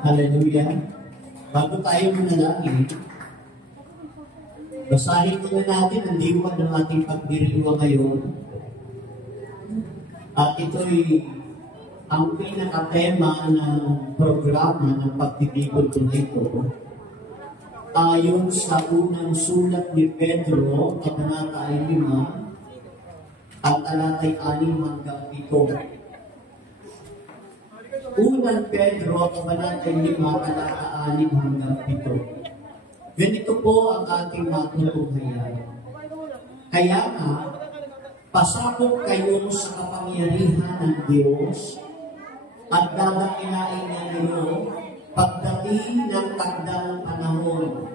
Hallelujah. Bago tayo manalangin, basahin muna natin ang diwa ng ating pagdiriwa ngayon. At ito'y ang pinaka-tema ng programa ng pagtitipon ko nito. Ayon sa unang sulat ni Pedro, kabanata 5, at talatay 6 hanggang 7. Unang Pedro, kabanata 5, talata 6 hanggang 7. Ganito po ang ating matutunghayan. Kaya nga, pasakop kayo sa kapangyarihan ng Diyos at dadakilain ninyo pagdating ng takdang panahon.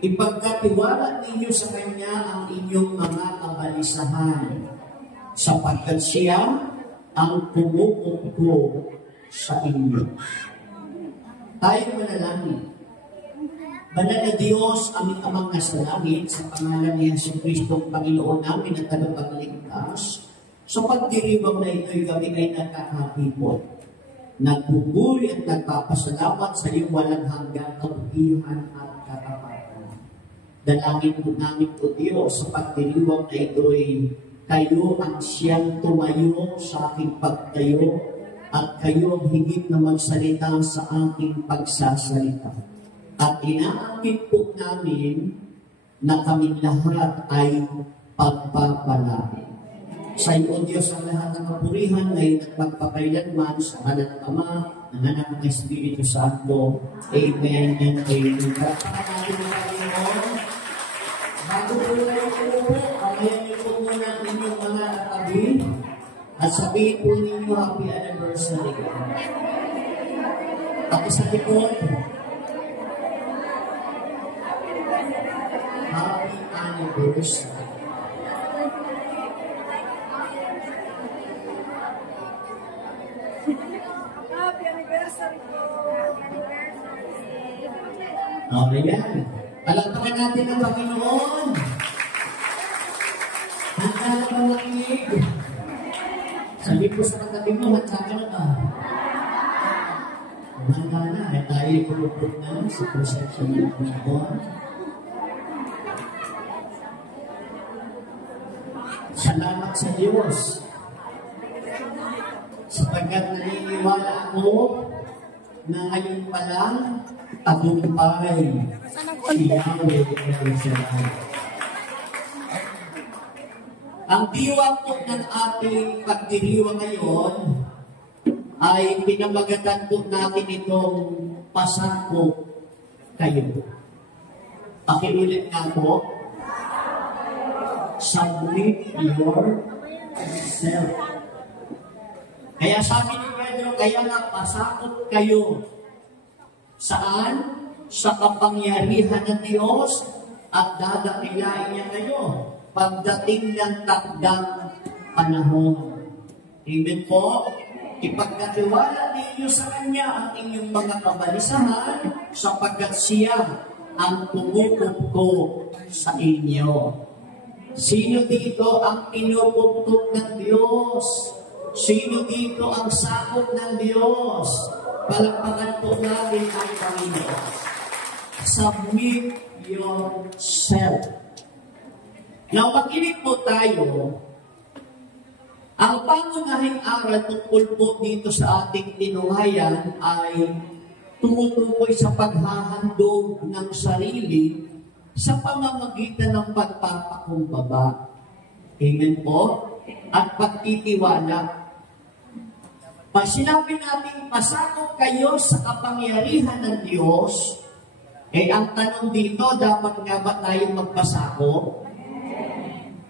Ipagkatiwala ninyo sa Kanya ang inyong mga kabalisahan, sapagkat siya ang kumukupo sa inyo. Tayo manalangin. Banal na Diyos, aming Amang nasa langit, sa pangalan ni Jesucristo, Panginoon namin at tagapagligtas, sa pagdiriwang na ito'y kami ay nagkakatipon. Nagpupuri at nagpapasalamat sa iyong walang hanggang kabuhihan at katapatan. Dalangin po namin po Diyos, sa pagdiriwang na ito'y kayo ang siyang tumayo sa aking pagtayo at kayo ang higit na magsalita sa aking pagsasalita. At inaangkin po namin na kami lahat ay pagpapalain. Sa iyo, Diyos, ang lahat ng kapurihan ngayon at magpapailanman sa ngalan ng Ama, ng Anak ng Espiritu Santo. Amen and amen. Pagpapalain ng Panginoon, bago po tayo po, kamayan niyo po muna inyong mga katabi at sabihin po ninyo happy anniversary. Ako sa likod, happy anniversary. Happy anniversary po. Okay yan. Palagpakan natin ang Panginoon. Handa na ba makinig? Sabi ko sa katabi mo, handa ka na ba? Handa na. Ay tayo kulupot na sa perception ng Panginoon. Salamat sa Diyos. Sapagkat naniniwala ako na ngayon pa lang tagumpay si Yahweh ng Israel. Ang diwa po ng ating pagdiriwa ngayon ay pinamagatan po natin itong pasakop kayo. Pakiulit nga po, submit yourself. Kaya sabi ni Pedro, kaya nga pasakop kayo. Saan? Sa kapangyarihan ng Diyos at dadakilain niya kayo pagdating ng takdang panahon. Amen po? Ipagkatiwala ninyo sa Kanya ang inyong mga kabalisahan sapagkat siya ang kumukupo sa inyo. Sino dito ang pinupukpok ng Diyos? Sino dito ang sakop ng Diyos? Palagpakan po natin ang Panginoon. Submit yourself. Now, makinig po tayo. Ang pangunahing aral tungkol po dito sa ating tinunghayan ay tumutukoy sa paghahandog ng sarili sa pamamagitan ng pagpapakumbaba. Amen po? At pagtitiwala. Pag sinabi natin, pasakop kayo sa kapangyarihan ng Diyos, ang tanong dito, dapat nga ba tayong magpasakop?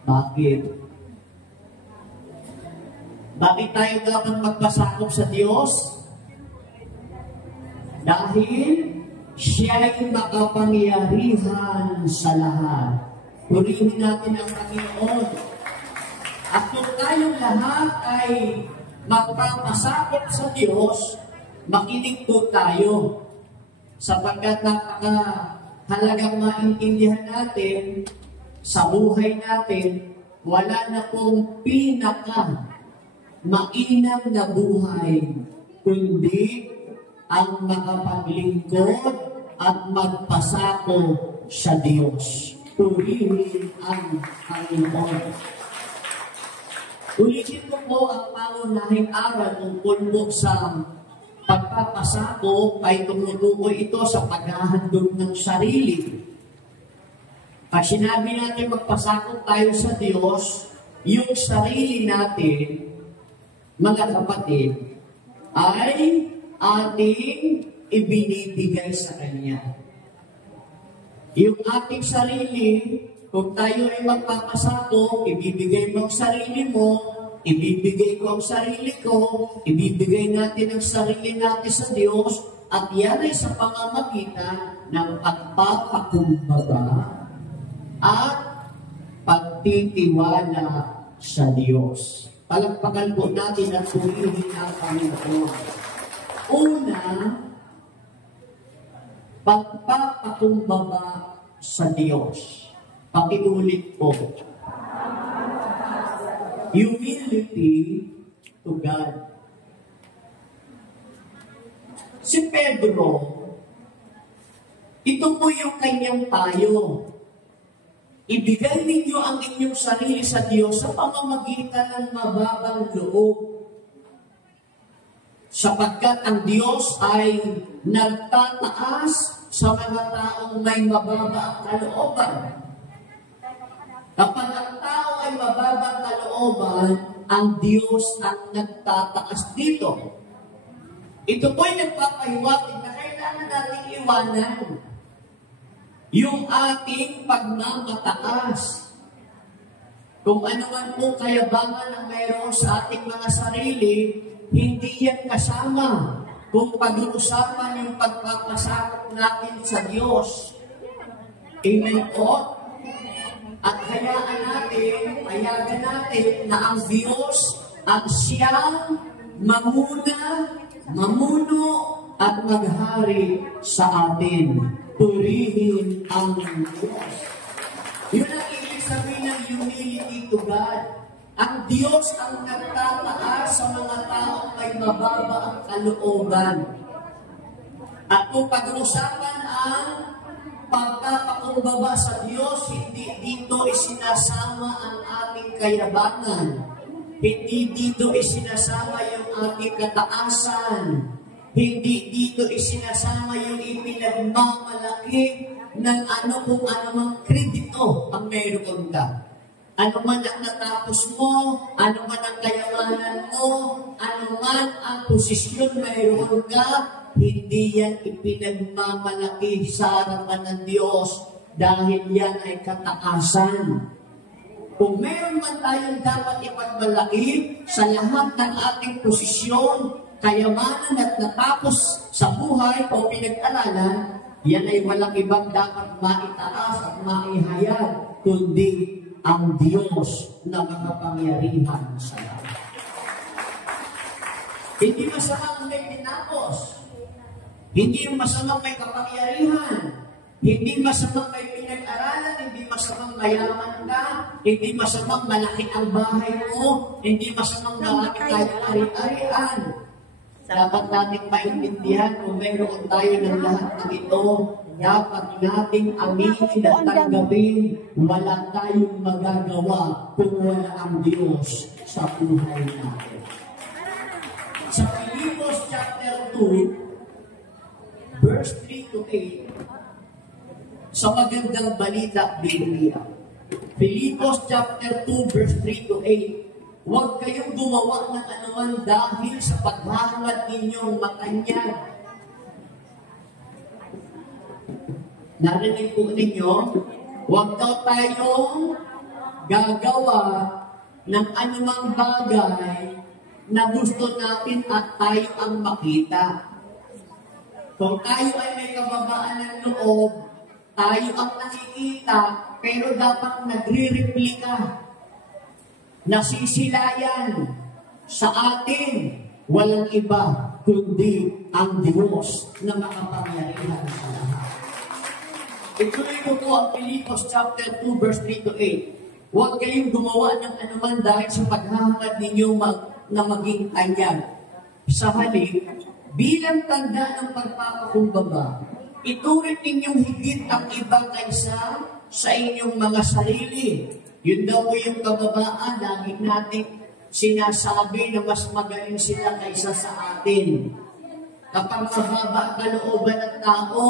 Bakit? Bakit tayo dapat magpasakop sa Diyos? Dahil siya ay makapangyarihan sa lahat. Purihin natin ang Panginoon. At kung tayong lahat ay magpapasakop sa Diyos, makinig po tayo. Sapagkat napakahalagang maintindihan natin sa buhay natin, wala na pong pinaka mainam na buhay, kundi ang makapaglingkod at magpasako sa Diyos. Purihin ang Panginoon. Ulitin ko po ang pangunahing aral tungkol po sa pagpapasako ay tumutukoy ito sa paghahandog ng sarili. Pag sinabi natin magpasako tayo sa Diyos, yung sarili natin, mga kapatid, ay ating ibinibigay sa Kanya. Yung ating sarili, kung tayo ay magpapasako, ibibigay mo ang sarili mo, ibibigay ko ang sarili ko, ibibigay natin ang sarili natin sa Diyos, at yan ay sa pamamagitan ng pagpapakumbaba at pagtitiwala sa Diyos. Palagpakan po natin at purihin ang Panginoon. Una, pagpapakumbaba sa Diyos. Pakiulit po. Humility to God. Si Pedro, ito po yung kanyang payo. Ibigay ninyo ang inyong sarili sa Diyos sa pamamagitan ng mababang loob. Sapagkat ang Diyos ay nagtataas sa mga taong may mababa ang kalooban. Kapag ang tao ay mababang kalooban, ang Diyos ang nagtataas dito. Ito po ay nagpapahiwatig na kailangan natin iwanan yung ating pagmamataas. Kung ano man po kayabangan ang mayroon sa ating mga sarili, hindi yan kasama kung pag-uusapan yung pagpapasakop natin sa Diyos. Amen po? At payagan natin na ang Diyos ang siyang mamuno at maghari sa atin. Purihin ang Diyos. Yun ang ibig sabihin ng humility to God. Ang Diyos ang nagtataas sa mga taong may mababa ang kalooban. At kung pag-uusapan ang pagpapakumbaba sa Diyos, hindi dito isinasama ang ating kayabangan. Hindi dito isinasama yung ating kataasan. Hindi dito isinasama yung ipinagmamalaki ng kung anumang kredito ang mayroon ka. Ano man ang natapos mo, ano man ang kayamanan mo, ano man ang posisyon mayroon ka, hindi yan ipinagmamalaki sa harapan ng Diyos dahil yan ay kataasan. Kung meron man tayong dapat ipagmalaki sa lahat ng ating posisyon, kayamanan at natapos sa buhay o pinag-aralan, yan ay walang ibang dapat maitaas at maihayag, kundi ang Diyos na makapangyarihan sa lahat. Hindi masamang may tinapos. Hindi masamang may kapangyarihan. Hindi masamang may pinag-aralan. Hindi masamang mayaman ka. Hindi masamang malaki ang bahay mo. Hindi masamang malaki tayo ari-arian. Dapat natin maintindihan kung mayroon tayo ng lahat ng ito, dapat nating aminin at tanggapin, wala tayong magagawa kung wala ang Diyos sa buhay natin. Sa Filipos chapter 2, verse 3 to 8, sa magandang balita Biblia. Filipos chapter 2, verse 3 to 8, huwag kayong gumawa ng anuman dahil sa paghahangad ninyong matanyag. Narinig po ninyo, huwag daw tayong gagawa ng anumang bagay na gusto natin at tayo ang makita. Kung tayo ay may kababaan ng loob, tayo ang nakikita, pero dapat nagre-replika. Nasisilayan sa atin, walang iba kundi ang Diyos na makapangyarihan sa lahat. Ituloy ko po ang Filipos chapter 2 verse 3 to 8. Huwag kayong gumawa ng anuman dahil sa paghahangad ninyo na maging tanyag. Sa halip, Bilang tanda ng pagpapakumbaba, ituring ninyong higit ang iba kaysa sa inyong mga sarili. Yun daw po yung kababaan, lagi natin sinasabi na mas magaling sila kaysa sa atin. Kapag mababa ang kalooban ng tao,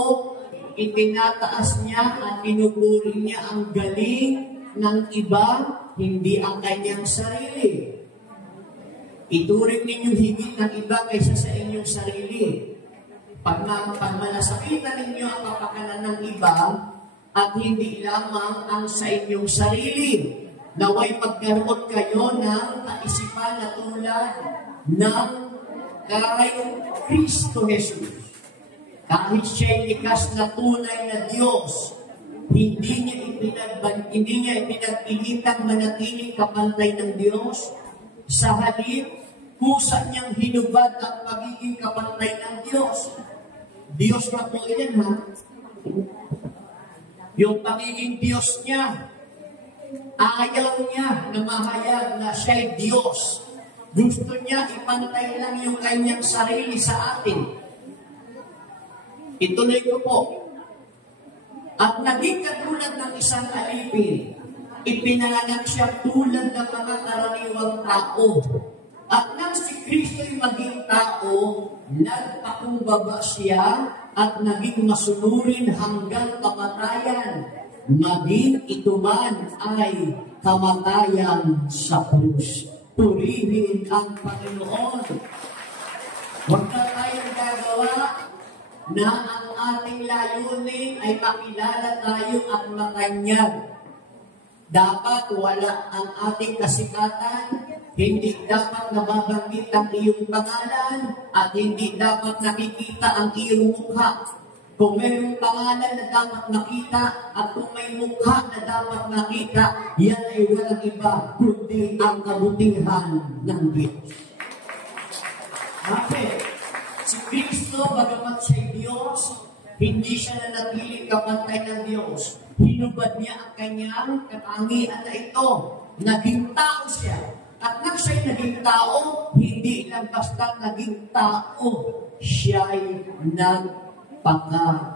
itinataas niya at pinupuri niya ang galing ng iba, hindi ang kanyang sarili. Ituring ninyong higit ng iba kaysa sa inyong sarili. Pag malasakitan ninyo ang kapakanan ng iba at hindi lamang ang sa inyong sarili, naway magkaroon kayo ng kaisipan na tulad ng kay Kristo Jesus. Kahit siya'y likas na tunay na Diyos, hindi niya ipinagpilitang manatiling kapantay ng Diyos. Sa halip, kusa niyang hinubad ang pagiging kapantay ng Diyos. Diyos na po ilan, ha? Yung pagiging Diyos niya, ayaw niya na mahayag na siya'y Diyos. Gusto niya ipantay lang yung kanyang sarili sa atin. Ituloy ko po. At naging katulad ng isang alipin, ipinanganak siya tulad ng mga karaniwang tao. At nang si Kristo'y maging tao, nagpakumbaba siya at naging masunurin hanggang kamatayan. Maging ito man ay kamatayan sa krus. Purihin ang Panginoon. Huwag na tayong gagawa na ang ating layunin ay makilala tayo at makanyag. Dapat wala ang ating kasikatan, hindi dapat nababanggit ang iyong pangalan, at hindi dapat nakikita ang iyong mukha. Kung may pangalan na dapat makita, at kung may mukha na dapat makita, yan ay walang iba, kundi ang kabutihan ng Diyos. Bakit? Si Kristo, bagamat siya'y Diyos, hindi siya nanatiling kapantay ng Diyos. Hinubad niya ang kanyang katangian na ito. Naging tao siya. At nang siya'y naging tao, hindi lang basta naging tao, siya'y nagpakababa.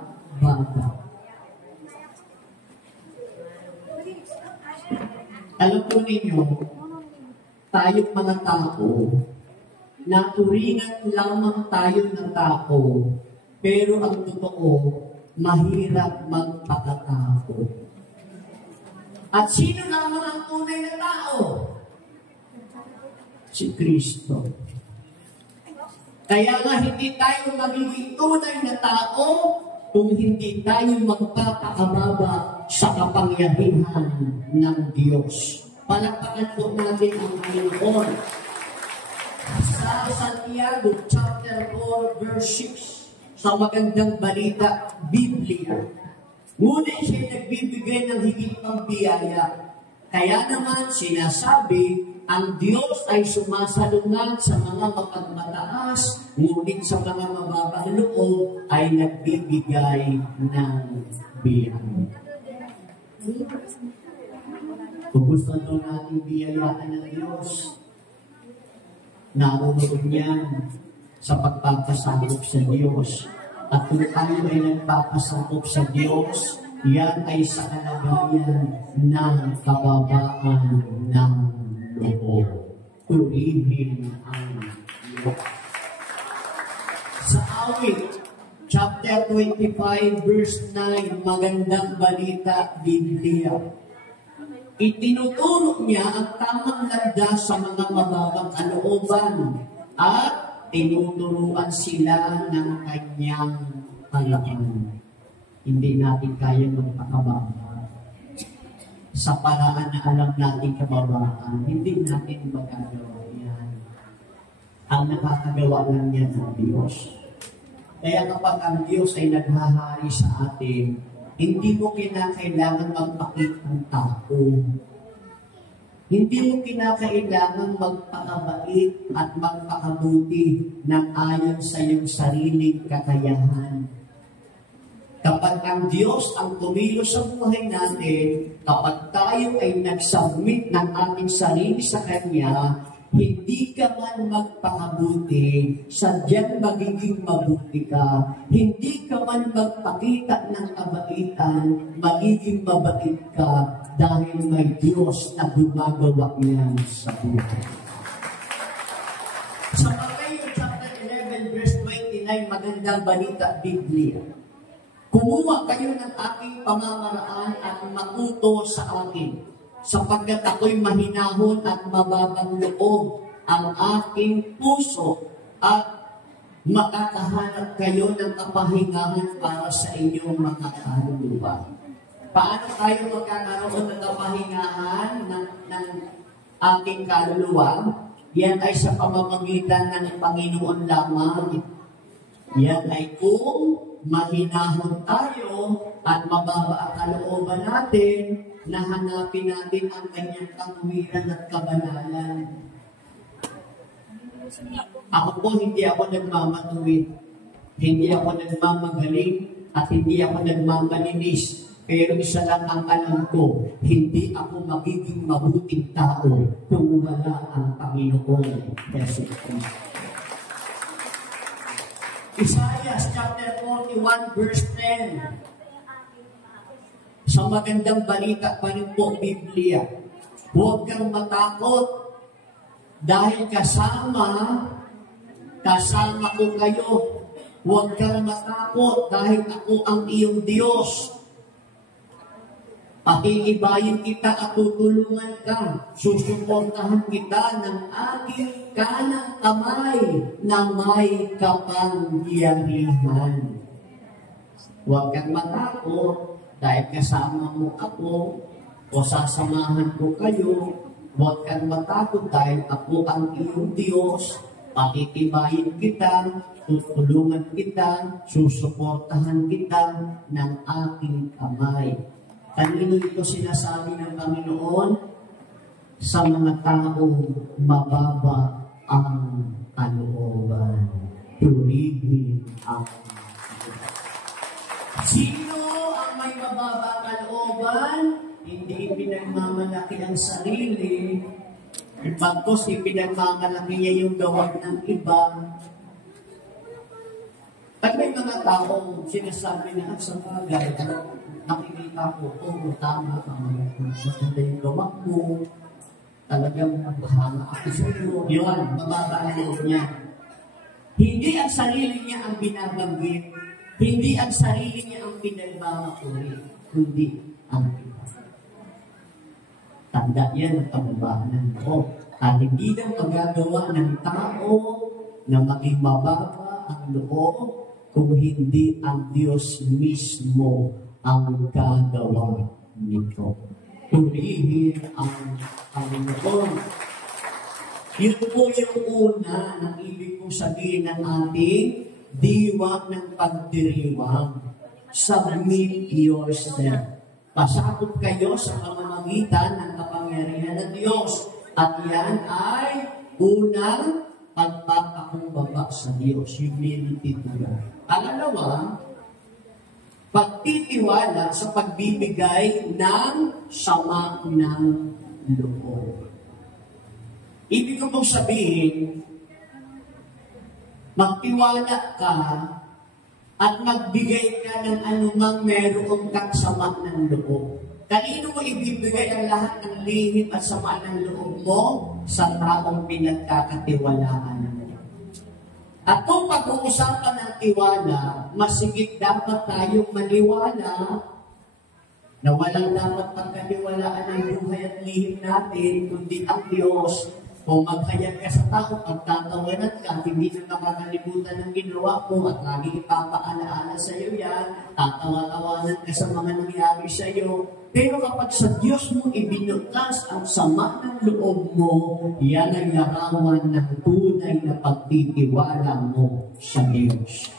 Alam po ninyo, tayong mga tao, naturingan lamang tayo ng tao, pero ang totoo, mahirap magpakatao. At sino lamang ang tunay na tao? Si Kristo. Kaya nga hindi tayo magiging tunay na tao kung hindi tayo magpapakababa sa kapangyarihan ng Diyos. Palakpakan po natin ang Panginoon. Sa Santiago chapter 4 verse 6, sa magandang balita, Biblia. Ngunit siya nagbibigay ng higit pang biyaya. Kaya naman sinasabi, ang Diyos ay sumasalungat sa mga mapagmataas, ngunit sa mga mababang loob ay nagbibigay ng biyaya. Kung gusto doon natin biyayaan ng Diyos, naroon yan sa pagpapasakop sa Diyos. At kung tayo ay nagpapasakop sa Diyos, yan ay sa kalagayan ng kababaan ng loob. Purihin ang loob. Sa awit, chapter 25, verse 9, magandang balita, Biblia. Itinuturo niya ang tamang landas sa mga mababang kalooban at tinuturuan sila ng kanyang paraan. Hindi natin kaya magpakababa. Sa paraan na alam natin kababaan, hindi natin magagawa yan. Ang nakakagawa lang yan ng Diyos. Kaya kapag ang Diyos ay naghahari sa atin, hindi mo kinakailangan magpakitang tao. Hindi mo kinakailangan magpakabait at magpakabuti ng ayon sa iyong sariling kakayahan. Kapag ang Diyos ang tumilos sa buhay natin, kapag tayo ay nag-submit ng ating sarili sa Kanya, hindi ka man magpakabuti, sadyang magiging mabuti ka. Hindi ka man magpakita ng kabaitan, magiging mabait ka dahil may Diyos na gumagawa niyan sa buhay. Sa Mateo chapter 11 verse 29, magandang balita Biblia. Kumuha kayo ng aking pamamaraan at matuto sa akin, sapagkat ako'y mahinahon at mababang loob ang aking puso at makakahanap kayo ng kapahingahan para sa inyong mga kaluluwa. Paano tayo magkakaroon ng kapahingahan ng ating kaluluwa? Yan ay sa pamamagitan ng Panginoon lamang. Yan ay kung mahinahon tayo at mababa ang kalooban natin na hanapin natin ang kanyang kawiran at kabanalan. Ako po, hindi ako nagmamatuwid. Hindi ako nagmamagaling at hindi ako nagmamalinis. Pero isa lang ang alam ko, hindi ako magiging mabuting tao kung wala ang Panginoon Jesus Christ. Isaiah chapter 41 verse 10. Sa magandang balita pa rin po Biblia, huwag kang matakot dahil kasama ko kayo. Huwag kang matakot dahil ako ang iyong Diyos. Pakikibayin kita at tutulungan ka. Susuportahan kita ng aking kanang kamay na may kapangyarihan. Huwag kang matakot dahil kasama mo ako o sasamahan ko kayo. Huwag kang matakot dahil ako ang iyong Diyos. Pakikibayin kita, tutulungan kita, susuportahan kita ng aking kamay. Kanino ito sinasabi ng Panginoon? Sa mga taong mababa ang kalooban. Purihin ang sino ang may mababa kalooban? Hindi pinagmamalaki ang sarili. Bagkos ipinagmamalaki niya yung gawin ng iba. At may mga taong sinasabi na sa bagay, nakikita ko, tama maganda yung gawa mo, talagang bahala ako sa iyo. Yun, mababa ang loob niya. Hindi ang sarili niya ang binabanggit, hindi ang sarili niya ang pinagmamakuli, kundi ang iba. Tanda yan ang pagbabahan ng loob. At hindi daw magagawa ng tao na maging mababa ang loob kung hindi ang Diyos mismo ang gagawa nito. Purihin ang Panginoon. Yun po yung una ng ibig kong sabihin ng ating diwa ng pagdiriwang. Submit yourself. Pasakop kayo sa pamamagitan ng kapangyarihan ng Diyos. At yan ay unang pagpapakumbaba sa Diyos. Humility to God. Pangalawa, pagtitiwala sa pagbibigay ng sama ng loob. Ibig ko pong sabihin, magtiwala ka at magbigay ka ng anumang merong kagsama ng loob. Kanino mo ibibigay ang lahat ng lihim at sama ng loob mo? Sa taong pinagkakatiwalaan mo. At kung pag-uusapan ng tiwala, masigit dapat tayong maniwala na walang dapat pagkatiwalaan ng buhay at lihim natin, kundi ang Diyos. Kung maghayag ka sa tao, pagtatawanan ka, hindi na makakalimutan ng ginawa mo at lagi ipapaalaala sa iyo yan, tatawa-tawanan ka sa mga nangyari sa iyo. Pero kapag sa Diyos mo ibinukas ang sama ng loob mo, yan ay larawan ng tunay na pagtitiwala mo sa Diyos.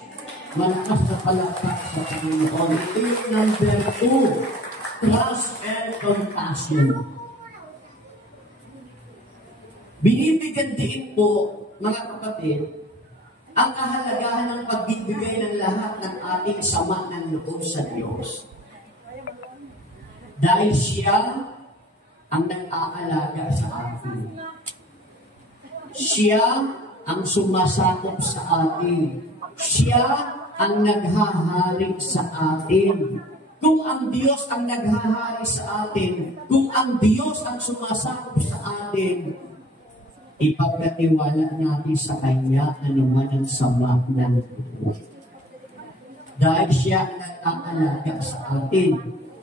Malakas na palakpak sa Panginoon. Ito yung number 2, trust and compassion. Binibigyan din po, mga kapatid, ang kahalagahan ng pagbibigay ng lahat ng ating sama ng loob sa Diyos. Dahil siya ang nag-aalaga sa atin. Siya ang sumasakop sa atin. Siya ang naghahari sa atin. Kung ang Diyos ang naghahari sa atin, kung ang Diyos ang sumasakop sa atin, ipagkatiwala natin sa Kanya anuman ang sama ng buhay. Dahil siya ang nag-aalaga sa atin.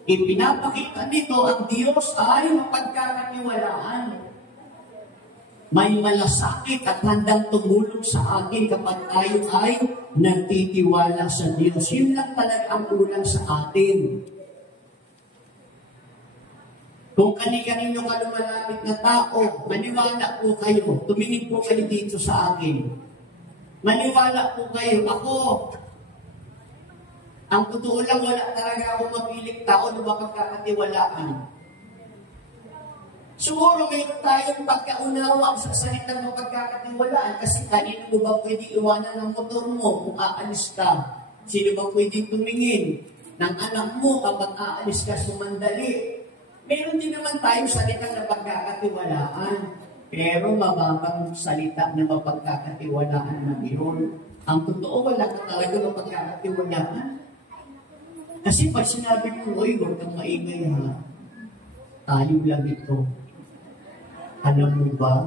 Ipinapakita nito ang Diyos ay mapagkakatiwalaan. May malasakit at handang tumulong sa atin kapag tayo ay nagtitiwala sa Diyos. Yun lang talaga ang kulang sa atin. Kung kani-kanino ka lumalapit na tao, maniwala po kayo. Tumingin po kayo dito sa akin. Maniwala po kayo. Ako, ang totoo lang, wala talaga akong mapiling tao na mapagkakatiwalaan. Siguro mayroon tayong pagkaunawa sa salitang mapagkakatiwalaan kasi kanino mo ba pwede iwanan ng motor mo kung aalis ka? Sino ba pwede tumingin ng anak mo kapag aalis ka sumandali? Meron din naman tayong salitang na pagkakatiwalaan, pero mababang salita na mapagkakatiwalaan na yun. Ang totoo, wala ka talaga mapagkakatiwalaan. Kasi pag sinabi mo, oy, huwag kang maingay ha, tayo lang ito. Alam mo ba?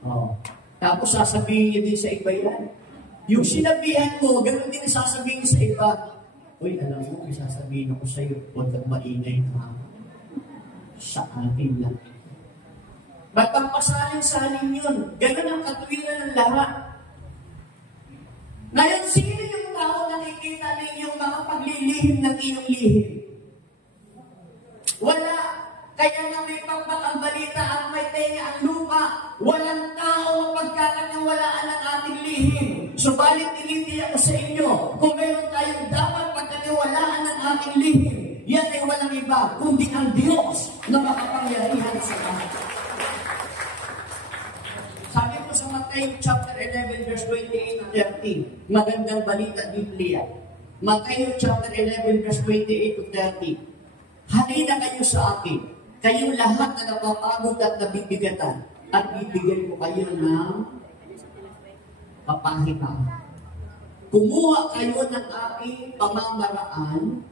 Oh. Tapos sasabihin niya din sa iba yan. Yung sinabihan mo, ganoon din sasabihin sa iba. Uy, alam mo, may sasabihin ako sa iyo, huwag kang maingay ha. Sa atin lang. Ba't ang pasalin-salin yun? Ganoon ang katuwiran ng lahat. Ngayon, sino yung tao nakikita ninyong mga paglilihim ng iyong lihim? Wala. Kaya nga may pagbakang balita ang may tenga ang lupa. Walang tao mapagkakatiwalaan ang ating lihim. Subalit tinitiyak ko sa inyo, kung mayroon tayong dapat pagkatiwalaan ng ating lihim, yan ay walang iba, kundi ang Diyos na makapangyarihan sa lahat. Sabi ko sa Matthew chapter 11, verse 28 to 30, magandang balita Biblia. Matthew chapter 11, verse 28 to 30. Halina kayo sa akin, kayong lahat na napapagod at nabibigatan, at bibigyan ko kayo ng papahinga. Kumuha kayo ng aking pamamaraan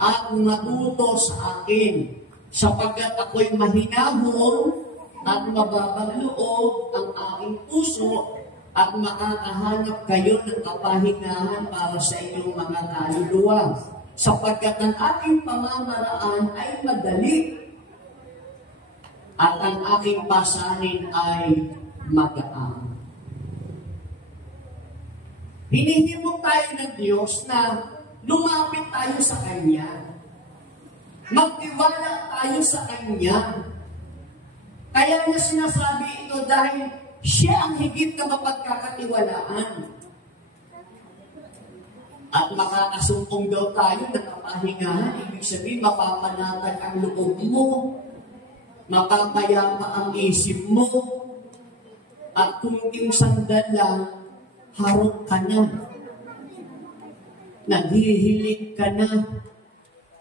at matuto sa akin, sapagkat ako'y mahinahon at mababang loob ang aking puso, at makakahanap kayo ng kapahingahan para sa inyong mga kaluluwa. Sapagkat ang aking pamamaraan ay madali at ang aking pasanin ay magaan. Hinihimok tayo ng Diyos na lumapit tayo sa Kanya. Magtiwala tayo sa Kanya. Kaya niya sinasabi ito dahil siya ang higit na mapagkakatiwalaan. At makakasumpong daw tayo ng kapahingahan, ibig sabihin mapapanatag ang loob mo, mapapayapa ang isip mo, at kung yung sandal lang, harap ka na. Naghihilig ka na.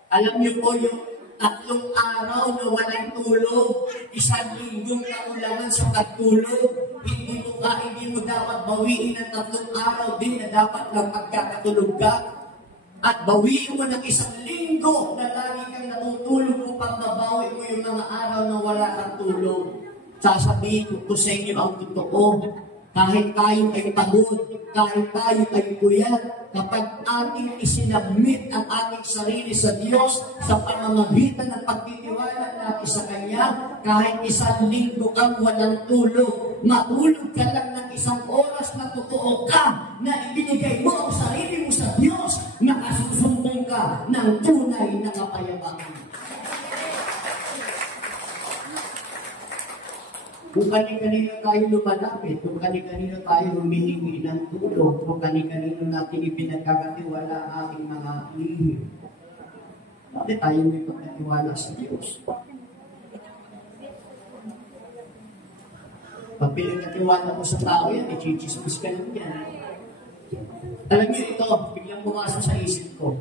Alam niyo po yung 3 araw na walang tulog, 1 linggong kaulangan sa pagtulog, hindi mo dapat bawiin ng 3 araw din na dapat lang pagkakatulog ka. At bawiin mo ng 1 linggo na lagi kang natutulog upang mabawi mo yung mga araw na wala kang tulog. Sasabihin ko sa inyo ang totoo. Kahit tayo ay pagod, kahit tayo ay puyat, kapag ating isinabmit ang ating sarili sa Diyos sa pamamagitan ng pagtitiwala natin sa Kanya, kahit 1 linggo kang walang tulog, matulog ka lang ng 1 oras na totoo ka na ibinigay mo ang sarili mo sa Diyos, nakasusumbong ka ng tunay na kapayabangan. Kung kani-kanino tayo lumalapit, kung kani-kanino tayo humihingi ng tulong, kung kani-kanino natin ipinagkakatiwala ang ating mga lihim, bakit tayo may pagkatiwala sa Diyos? Pag pinagkatiwala mo sa tao yan, i-chismis ka lang yan. Alam niyo ito, biglang pumasok sa isip ko.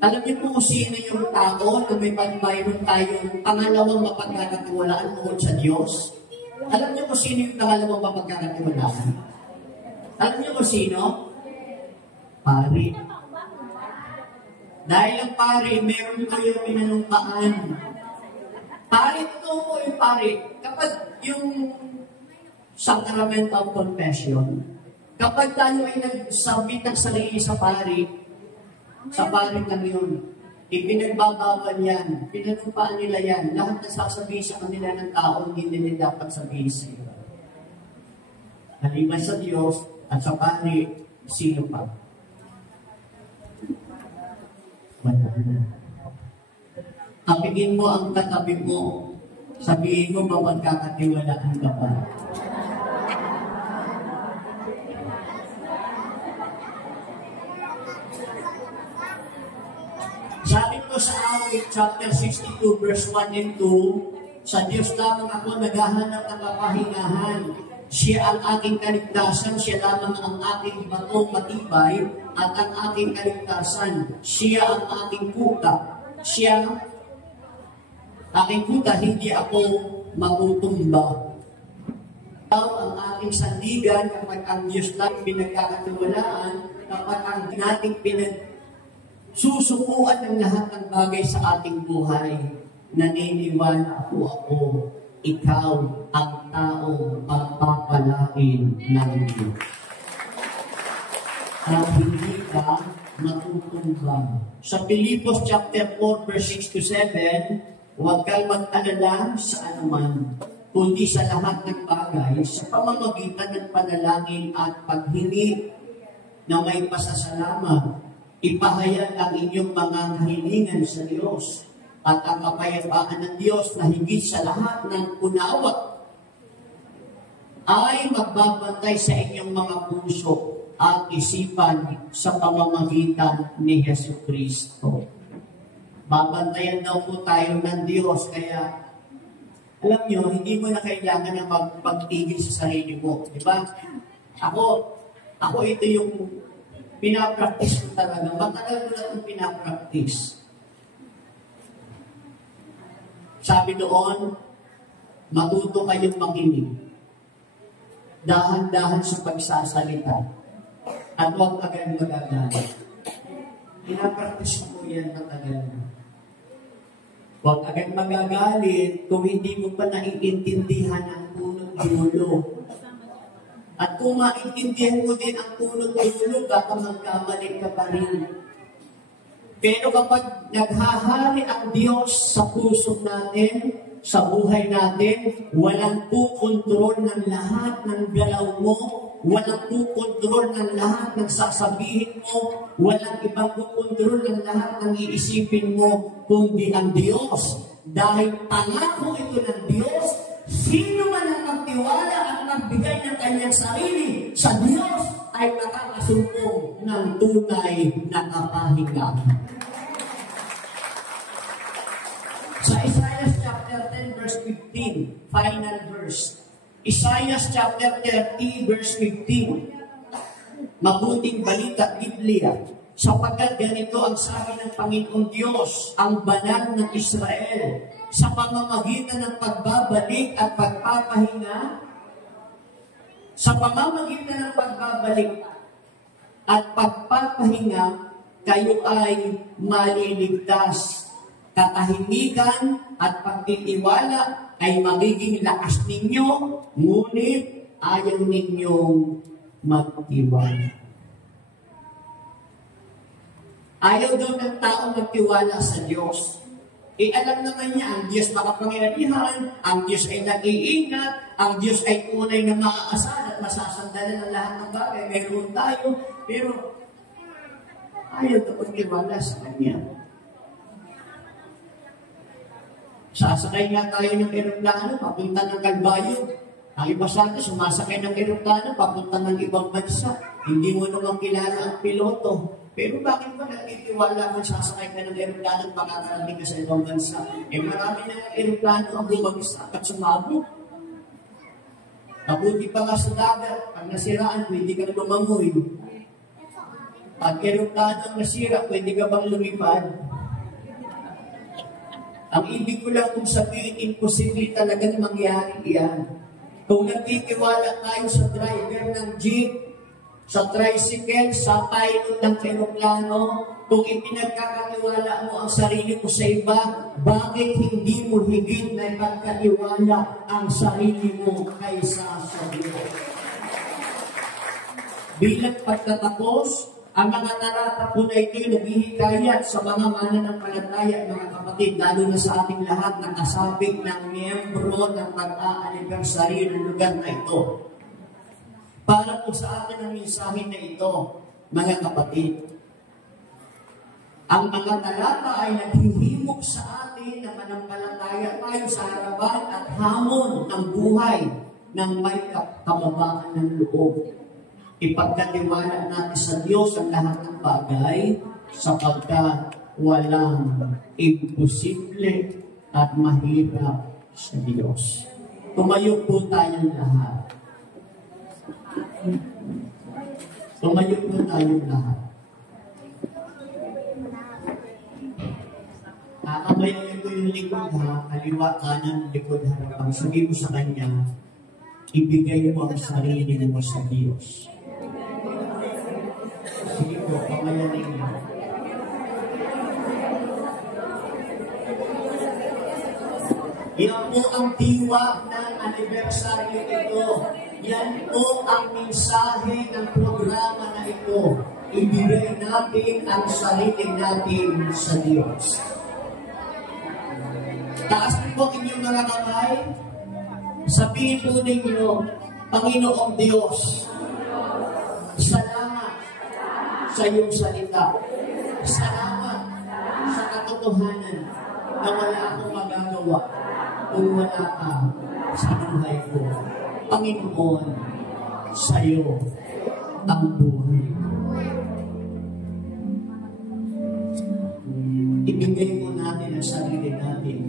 Alam niyo po kung sino yung tao na may mayroon tayong pangalawang mapagkakatiwalaan bukod sa Diyos? Alam niyo kung sino yung pangalawang mapagkakatiwalaan? Alam niyo kung sino? Pari. Dahil ang pari, meron kayo pinanungkaan. Pari, totoo po yung pari. Kapag yung sacrament of confession, kapag tayo ay nagsabit ng sarili sa pari lang yun, ipinagbabawal yan, pinanumpaan nila yan, lahat na sasabihin sa kanila ng tao, hindi nila dapat sabihin sa iyo. Maliban sa Diyos at sa pari, sino pa? Wala na. Kapigin mo ang katabi mo, sabihin mo ba magkakatiwalaan ka pa? Sabi ko sa awit, chapter 62, verse 1 and 2, sa Diyos lamang ako naghahanap ng kapahingahan. Siya ang aking kaligtasan, siya lamang ang aking batong matibay, at ang aking kaligtasan. Siya ang aking kuta. Siya, aking kuta, hindi ako magutumba. Ikaw ang aking sandigan kapag ang Diyos lang pinagkakatiwalaan, kapag ang nating susukuan ng lahat ng bagay sa ating buhay, naniniwala ako, ikaw ang taong pagpapalain ng Diyos. At hindi ka matutumba. Sa Pilipos chapter 4, verse 6 to 7, huwag kang mag-alala sa anuman, kundi sa lahat ng bagay, sa pamamagitan ng panalangin at paghingi na may pasasalamat, ipahayag ang inyong mga kahilingan sa Diyos, at ang kapayapaan ng Diyos na higit sa lahat ng unawa ay magbabantay sa inyong mga puso at isipan sa pamamagitan ni Jesucristo. Babantayan daw po tayo ng Diyos, kaya alam nyo, hindi mo na kailangan na magpagtigil sa sarili mo. Di ba? Ako ito yung pinapractice ko talaga. Matagal ko na itong pinapractice. Sabi doon, matuto kayong makinig. Dahan-dahan sa pagsasalita. At huwag agad magagalit. Pinapractice ko yan matagal na. Huwag agad magagalit kung hindi mo pa naiintindihan ang punot dulo. At kung maintindihan mo din ang punot dulo, baka magkamali ka pa rin. Pero kapag naghahari ang Diyos sa puso natin, sa buhay natin, walang pukontrol ng lahat ng galaw mo, walang pukontrol ng lahat ng sasabihin mo, walang ibang pukontrol ng lahat ng iisipin mo, kundi ang Diyos. Dahil pangako ito ng Diyos, sino man ang magtiwala at magbigay ng kanyang sarili sa Diyos ay makakasumpong ng tunay na kapahingahan. Sa Isaiah chapter 10 verse 15, final verse. Isaiah chapter 30 verse 15. Mabuting balita, Biblia. Sapagkat ganito ang sabi ng Panginoong Diyos, ang banal ng Israel, sa pamamagitan ng pagbabalik at pagpapahinga, sa pamamagitan ng pagbabalik at pagpapahinga, kayo ay maliligtas. Katahimikan at pagtitiwala ay magiging lakas ninyo, ngunit ayaw ninyong magtiwala. Ayaw daw ng tao magtiwala sa Diyos. Alam naman niya, ang Diyos makapangyarihan, ang Diyos ay nag-iingat, ang Diyos ay tunay na maaasal at masasandalan ng lahat ng bagay. Meron tayo, pero ayaw daw magtiwala sa Kanya. Sasakay nga tayo ng eroplano, papunta ng Kalbayo. Ang iba sa atin, sumasakay ng eroplano, papunta ng ibang bansa. Hindi mo naman kilala ang piloto. Pero bakit ba nagtitiwala kung sasakay ka ng eroplano at makakarating ka sa ibang bansa? Marami na ng eroplano ang bumagsak at sumabog. Mabuti pa nga sa dagat, pag nasiraan, pwede ka lumangoy. Pag eroplano ang nasira, pwede ka bang lumipad? Ang ibig ko lang kung sabihin, imposible talagang mangyari yan. Kung nagtitiwala tayo sa driver ng jeep, sa tricycle, sa pilot ng aeroplano, kung ipinagkakatiwala mo ang sarili mo sa iba, bakit hindi mo higit na ipagkatiwala ang sarili mo kaysa sa Diyos? Bilang pagtatapos, ang mga talata po na ito naghihikayat sa mga mananampalataya, mga kapatid, lalo na sa ating lahat na kasabik ng miyembro ng pag-aanibersaryo ng lugar na ito. Para po sa atin ang mensahe na ito, mga kapatid, ang mga talata ay naghihimok sa atin na manampalataya tayo sa harapan at hamon ng buhay ng may kababaan ng loob. Ipagkatiwala natin sa Diyos ang lahat ng bagay sapagkat walang imposible at mahirap sa Diyos. Tumayo po tayong lahat. Tumayo po tayong lahat. Kamayin ko yung likod ha, kaliwa, kanan, likod, harapan. Sabi mo sa Kanya, ibigay mo ang sarili mo sa Diyos. Sige po, pamayanin niyo. Yan po ang diwa ng anibersaryo ito. Yan po ang mensahe ng programa na ito. Ibigay natin ang sarili natin sa Diyos. Taas po ang inyong mga kamay. Sabihin po ninyo, Panginoong Diyos, salamat sa iyong salita. Salamat sa katotohanan na wala akong magagawa kung wala ka sa buhay ko. Panginoon, sa iyo ang buhay. Ibigay mo natin ang sarili natin